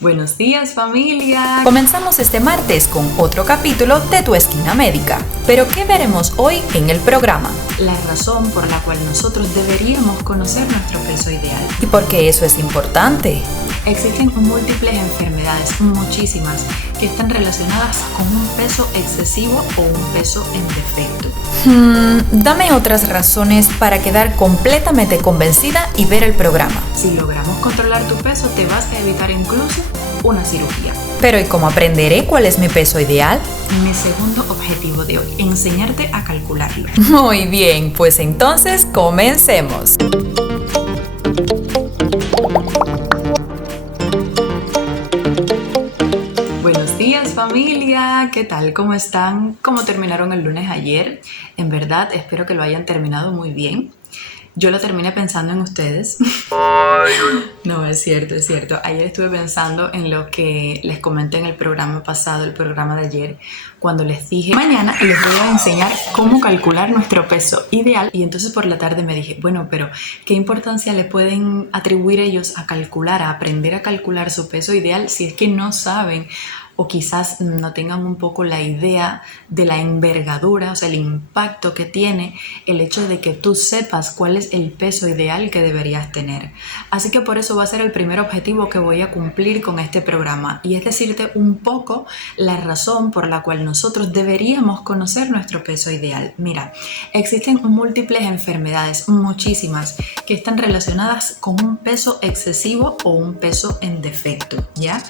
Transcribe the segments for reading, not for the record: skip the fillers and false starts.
Buenos días, familia. Comenzamos este martes con otro capítulo de Tu Esquina Médica. Pero ¿qué veremos hoy en el programa? La razón por la cual nosotros deberíamos conocer nuestro peso ideal. ¿Y por qué eso es importante? Existen múltiples enfermedades, muchísimas, que están relacionadas con un peso excesivo o un peso en defecto. Dame otras razones para quedar completamente convencida y ver el programa. Si logramos controlar tu peso, te vas a evitar incluso una cirugía. Pero ¿y cómo aprenderé cuál es mi peso ideal? Mi segundo objetivo de hoy, enseñarte a calcularlo. Muy bien, pues entonces comencemos. Buenos días, familia, ¿qué tal? ¿Cómo están? ¿Cómo terminaron el lunes ayer? En verdad, espero que lo hayan terminado muy bien. Yo lo terminé pensando en ustedes. No, es cierto. Ayer estuve pensando en lo que les comenté en el programa pasado, el programa de ayer, cuando les dije, mañana les voy a enseñar cómo calcular nuestro peso ideal. Y entonces por la tarde me dije, bueno, pero ¿qué importancia le pueden atribuir ellos a calcular, a aprender a calcular su peso ideal si es que no saben o quizás no tengan un poco la idea de la envergadura, o sea, el impacto que tiene el hecho de que tú sepas cuál es el peso ideal que deberías tener? Así que por eso va a ser el primer objetivo que voy a cumplir con este programa, y es decirte un poco la razón por la cual nosotros deberíamos conocer nuestro peso ideal. Mira, existen múltiples enfermedades, muchísimas, que están relacionadas con un peso excesivo o un peso en defecto, ¿ya?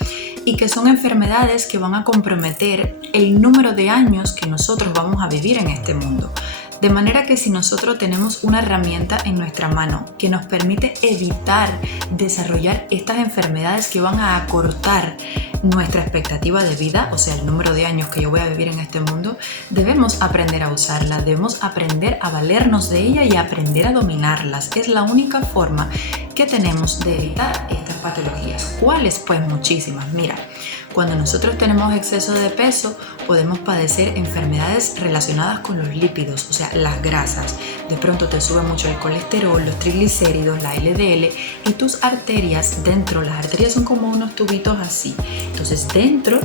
Y que son enfermedades que van a comprometer el número de años que nosotros vamos a vivir en este mundo. De manera que si nosotros tenemos una herramienta en nuestra mano que nos permite evitar desarrollar estas enfermedades que van a acortar nuestra expectativa de vida, o sea, el número de años que yo voy a vivir en este mundo, debemos aprender a usarla, debemos aprender a valernos de ella y aprender a dominarlas. Es la única forma que tenemos de evitar estas patologías. ¿Cuáles? Pues muchísimas. Mira, cuando nosotros tenemos exceso de peso, podemos padecer enfermedades relacionadas con los lípidos, o sea, las grasas. De pronto te sube mucho el colesterol, los triglicéridos, la LDL, y tus arterias dentro, las arterias son como unos tubitos así. Entonces dentro,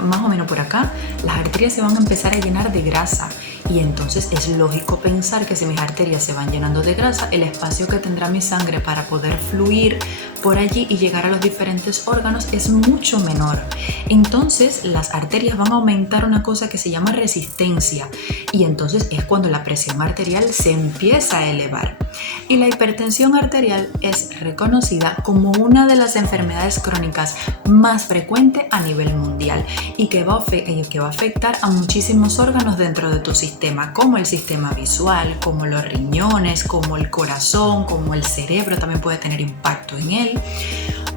más o menos por acá, las arterias se van a empezar a llenar de grasa, y entonces es lógico pensar que si mis arterias se van llenando de grasa, el espacio que tendrá mi sangre para poder fluir por allí y llegar a los diferentes órganos es mucho menor. Entonces las arterias van a aumentar una cosa que se llama resistencia, y entonces es cuando la presión arterial se empieza a elevar. Y la hipertensión arterial es reconocida como una de las enfermedades crónicas más frecuentes a nivel mundial, y que va a afectar a muchísimos órganos dentro de tu sistema, como el sistema visual, como los riñones, como el corazón, como el cerebro, también puede tener impacto en él.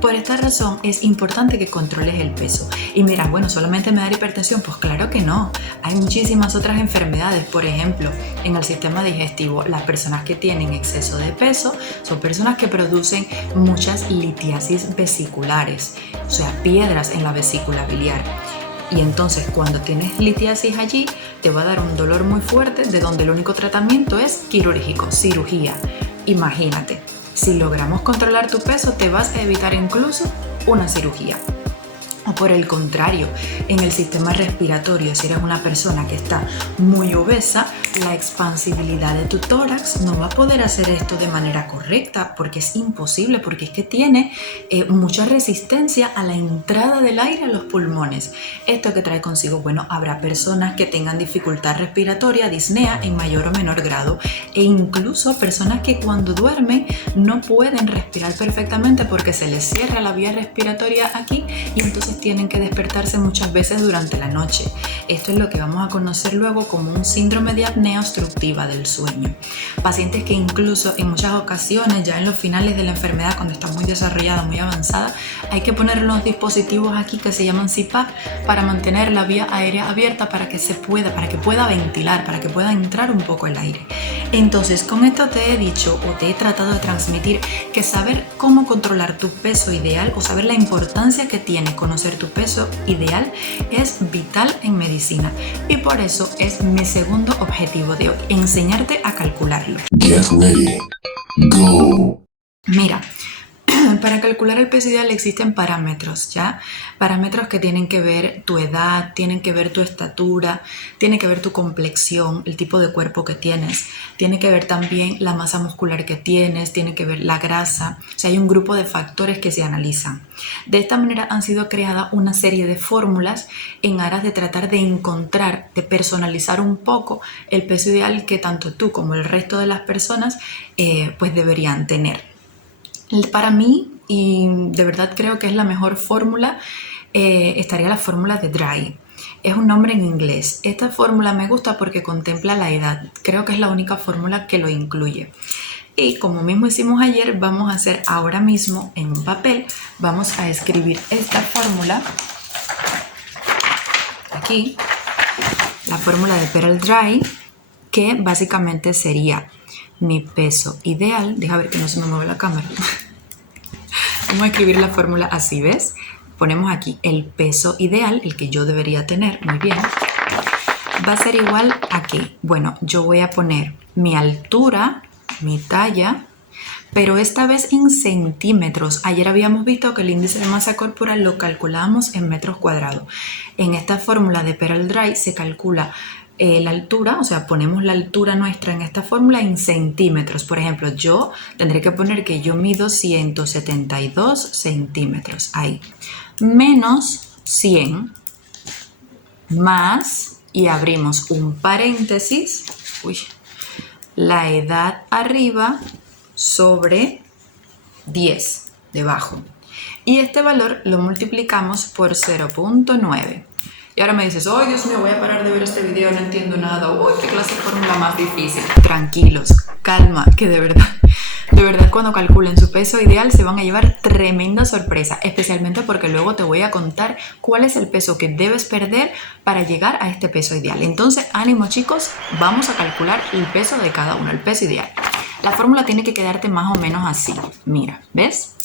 Por esta razón es importante que controles el peso. Y mira, bueno, ¿solamente me da hipertensión? Pues claro que no. Hay muchísimas otras enfermedades. Por ejemplo, en el sistema digestivo, las personas que tienen exceso de peso son personas que producen muchas litiasis vesiculares, o sea, piedras en la vesícula biliar. Y entonces cuando tienes litiasis allí, te va a dar un dolor muy fuerte, de donde el único tratamiento es quirúrgico, cirugía. Imagínate, si logramos controlar tu peso, te vas a evitar incluso una cirugía. O por el contrario, en el sistema respiratorio, si eres una persona que está muy obesa, la expansibilidad de tu tórax no va a poder hacer esto de manera correcta, porque es imposible, porque es que tiene mucha resistencia a la entrada del aire a los pulmones. ¿Esto que trae consigo? Bueno, habrá personas que tengan dificultad respiratoria, disnea en mayor o menor grado, e incluso personas que cuando duermen no pueden respirar perfectamente porque se les cierra la vía respiratoria aquí, y entonces tienen que despertarse muchas veces durante la noche. Esto es lo que vamos a conocer luego como un síndrome de apnea obstructiva del sueño. Pacientes que incluso en muchas ocasiones, ya en los finales de la enfermedad, cuando está muy desarrollada, muy avanzada, hay que poner los dispositivos aquí que se llaman CPAP para mantener la vía aérea abierta para que pueda ventilar, para que pueda entrar un poco el aire. Entonces, con esto te he dicho o te he tratado de transmitir que saber cómo controlar tu peso ideal, o saber la importancia que tiene conocer tu peso ideal, es vital en medicina, y por eso es mi segundo objetivo de hoy, enseñarte a calcularlo. Get ready. Go. Mira, Para calcular el peso ideal existen parámetros, ¿ya? Parámetros que tienen que ver tu edad, tienen que ver tu estatura, tienen que ver tu complexión, el tipo de cuerpo que tienes, tiene que ver también la masa muscular que tienes, tiene que ver la grasa. O sea, hay un grupo de factores que se analizan. De esta manera han sido creadas una serie de fórmulas en aras de tratar de encontrar, de personalizar un poco el peso ideal que tanto tú como el resto de las personas pues deberían tener. Para mí, y de verdad creo que es la mejor fórmula, estaría la fórmula de Dry. Es un nombre en inglés. Esta fórmula me gusta porque contempla la edad. Creo que es la única fórmula que lo incluye. Y como mismo hicimos ayer, vamos a hacer ahora mismo en un papel, vamos a escribir esta fórmula aquí, la fórmula de Pearl Dry, que básicamente sería mi peso ideal. Deja ver que no se me mueve la cámara. Vamos a escribir la fórmula así, ¿ves? Ponemos aquí el peso ideal, el que yo debería tener, muy bien. Va a ser igual a ¿qué? Bueno, yo voy a poner mi altura, mi talla, pero esta vez en centímetros. Ayer habíamos visto que el índice de masa corporal lo calculamos en metros cuadrados. En esta fórmula de Pearl Dry se calcula la altura, o sea, ponemos la altura nuestra en esta fórmula en centímetros. Por ejemplo, yo tendré que poner que yo mido 172 centímetros, ahí, menos 100, más, y abrimos un paréntesis, la edad arriba sobre 10 debajo. Y este valor lo multiplicamos por 0.9. Y ahora me dices, ¡ay, Dios mío, voy a parar de ver este video, no entiendo nada! ¡Uy, qué clase de fórmula más difícil! Tranquilos, calma, que de verdad cuando calculen su peso ideal se van a llevar tremenda sorpresa, especialmente porque luego te voy a contar cuál es el peso que debes perder para llegar a este peso ideal. Entonces, ánimo chicos, vamos a calcular el peso de cada uno, el peso ideal. La fórmula tiene que quedarte más o menos así, mira, ¿ves?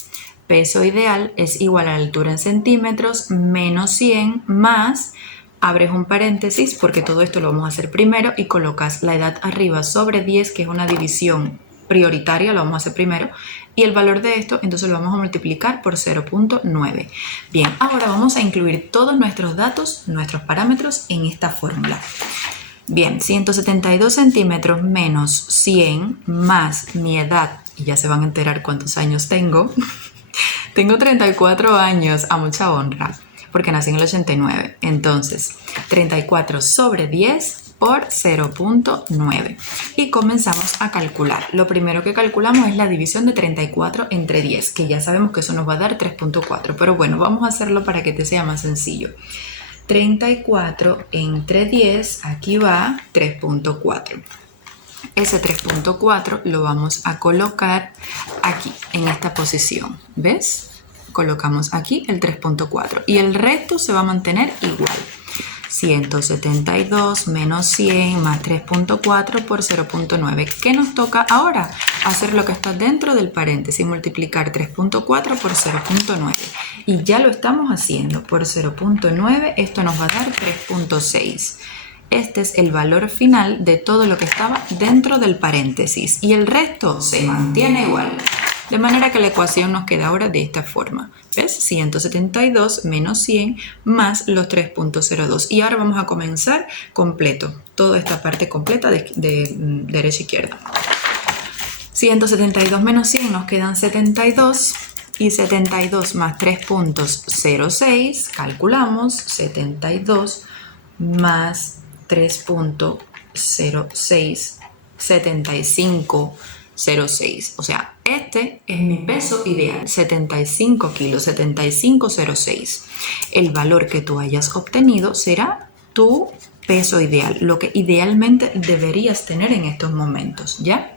Peso ideal es igual a la altura en centímetros menos 100 más, abres un paréntesis porque todo esto lo vamos a hacer primero y colocas la edad arriba sobre 10, que es una división prioritaria, lo vamos a hacer primero, y el valor de esto entonces lo vamos a multiplicar por 0.9. Bien, ahora vamos a incluir todos nuestros datos, nuestros parámetros en esta fórmula. Bien, 172 centímetros menos 100 más mi edad, y ya se van a enterar cuántos años tengo. Tengo 34 años, a mucha honra, porque nací en el 89. Entonces, 34 sobre 10 por 0.9. Y comenzamos a calcular. Lo primero que calculamos es la división de 34 entre 10, que ya sabemos que eso nos va a dar 3.4. Pero bueno, vamos a hacerlo para que te sea más sencillo. 34 entre 10, aquí va 3.4. Ese 3.4 lo vamos a colocar aquí, en esta posición, ¿ves? Colocamos aquí el 3.4 y el resto se va a mantener igual. 172 menos 100 más 3.4 por 0.9. ¿Qué nos toca ahora? Hacer lo que está dentro del paréntesis, multiplicar 3.4 por 0.9. Y ya lo estamos haciendo. Por 0.9 esto nos va a dar 3.6. Este es el valor final de todo lo que estaba dentro del paréntesis y el resto se mantiene igual. De manera que la ecuación nos queda ahora de esta forma. ¿Ves? 172 menos 100 más los 3.02. Y ahora vamos a comenzar completo. Toda esta parte completa de derecha a izquierda. 172 menos 100 nos quedan 72. Y 72 más 3.06, calculamos 72 más 3.06, 75.06. O sea, este es mi peso ideal, 75 kilos, 75.06. El valor que tú hayas obtenido será tu peso ideal, lo que idealmente deberías tener en estos momentos, ¿ya?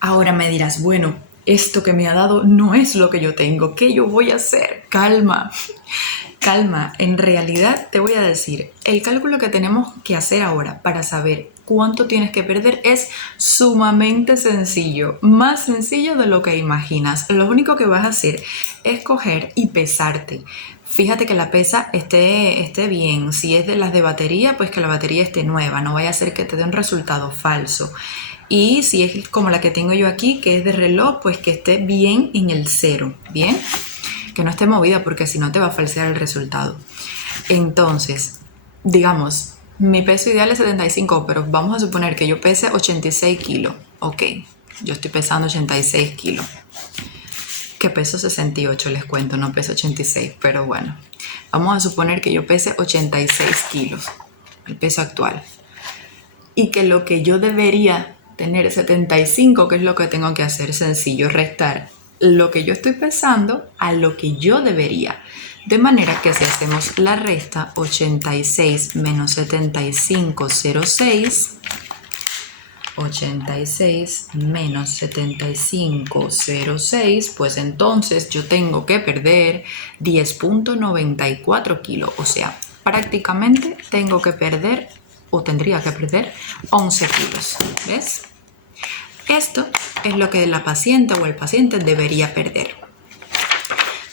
Ahora me dirás, bueno, esto que me ha dado no es lo que yo tengo, ¿qué yo voy a hacer? Calma. Calma, en realidad te voy a decir, el cálculo que tenemos que hacer ahora para saber cuánto tienes que perder es sumamente sencillo, más sencillo de lo que imaginas. Lo único que vas a hacer es coger y pesarte. Fíjate que la pesa esté bien. Si es de las de batería, pues que la batería esté nueva, no vaya a ser que te dé un resultado falso. Y si es como la que tengo yo aquí, que es de reloj, pues que esté bien en el 0, ¿bien? Que no esté movida porque si no te va a falsear el resultado. Entonces, digamos, mi peso ideal es 75, pero vamos a suponer que yo pese 86 kilos. Ok, yo estoy pesando 86 kilos. Que peso 68, les cuento, no peso 86, pero bueno. Vamos a suponer que yo pese 86 kilos, el peso actual. Y que lo que yo debería tener es 75, que es lo que tengo que hacer, sencillo, restar lo que yo estoy pesando a lo que yo debería. De manera que si hacemos la resta, 86 menos 75,06, 86 menos 75,06, pues entonces yo tengo que perder 10,94 kilos. O sea, prácticamente tengo que perder, o tendría que perder, 11 kilos. ¿Ves? Esto es lo que la paciente o el paciente debería perder.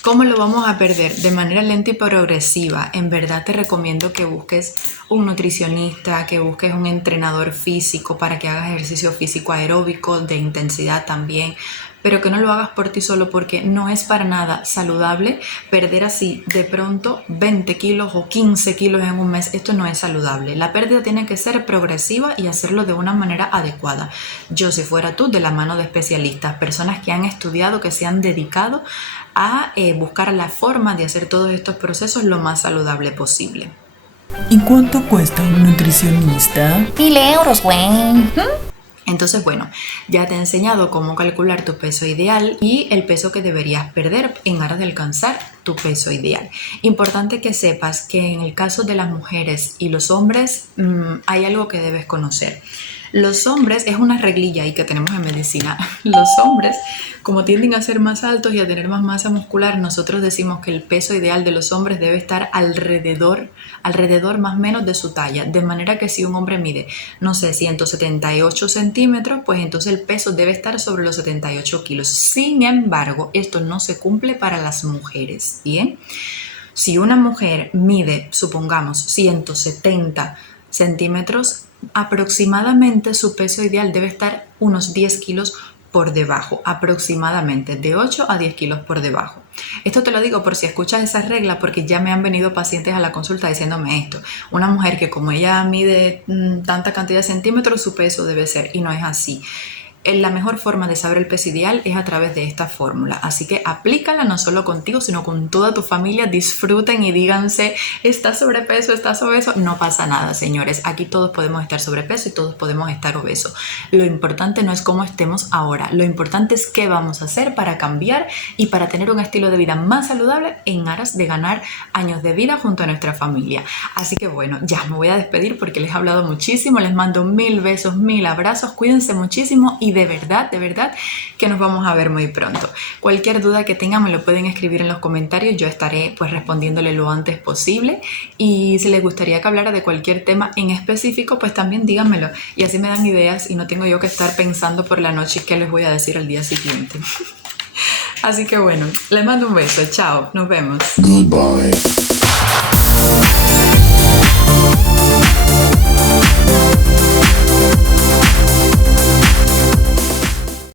¿Cómo lo vamos a perder? De manera lenta y progresiva. En verdad te recomiendo que busques un nutricionista, que busques un entrenador físico para que hagas ejercicio físico aeróbico de intensidad también, pero que no lo hagas por ti solo porque no es para nada saludable perder así de pronto 20 kilos o 15 kilos en un mes. Esto no es saludable. La pérdida tiene que ser progresiva y hacerlo de una manera adecuada. Yo, si fuera tú, de la mano de especialistas, personas que han estudiado, que se han dedicado a buscar la forma de hacer todos estos procesos lo más saludable posible. ¿Y cuánto cuesta un nutricionista? 1000 euros, güey. Entonces, bueno, ya te he enseñado cómo calcular tu peso ideal y el peso que deberías perder en aras de alcanzar tu peso ideal. Importante que sepas que en el caso de las mujeres y los hombres hay algo que debes conocer. Los hombres, es una reglilla ahí que tenemos en medicina, los hombres, como tienden a ser más altos y a tener más masa muscular, nosotros decimos que el peso ideal de los hombres debe estar alrededor más o menos de su talla, de manera que si un hombre mide, no sé, 178 centímetros, pues entonces el peso debe estar sobre los 78 kilos. Sin embargo, esto no se cumple para las mujeres, ¿bien? Si una mujer mide, supongamos, 170 centímetros, aproximadamente su peso ideal debe estar unos 10 kilos por debajo, aproximadamente de 8 a 10 kilos por debajo. Esto te lo digo por si escuchas esa regla, porque ya me han venido pacientes a la consulta diciéndome esto. Una mujer que como ella mide tanta cantidad de centímetros, su peso debe ser, y no es así. La mejor forma de saber el peso ideal es a través de esta fórmula, así que aplícala no solo contigo, sino con toda tu familia. Disfruten y díganse, ¿estás sobrepeso? ¿Estás obeso? No pasa nada, señores, aquí todos podemos estar sobrepeso y todos podemos estar obesos. Lo importante no es cómo estemos ahora, lo importante es qué vamos a hacer para cambiar y para tener un estilo de vida más saludable en aras de ganar años de vida junto a nuestra familia. Así que bueno, ya me voy a despedir porque les he hablado muchísimo, les mando 1000 besos, 1000 abrazos, cuídense muchísimo y de verdad que nos vamos a ver muy pronto. Cualquier duda que tengan me lo pueden escribir en los comentarios, yo estaré pues respondiéndole lo antes posible, y si les gustaría que hablara de cualquier tema en específico, pues también díganmelo y así me dan ideas y no tengo yo que estar pensando por la noche qué les voy a decir al día siguiente. Así que bueno, les mando un beso, chao, nos vemos. Goodbye.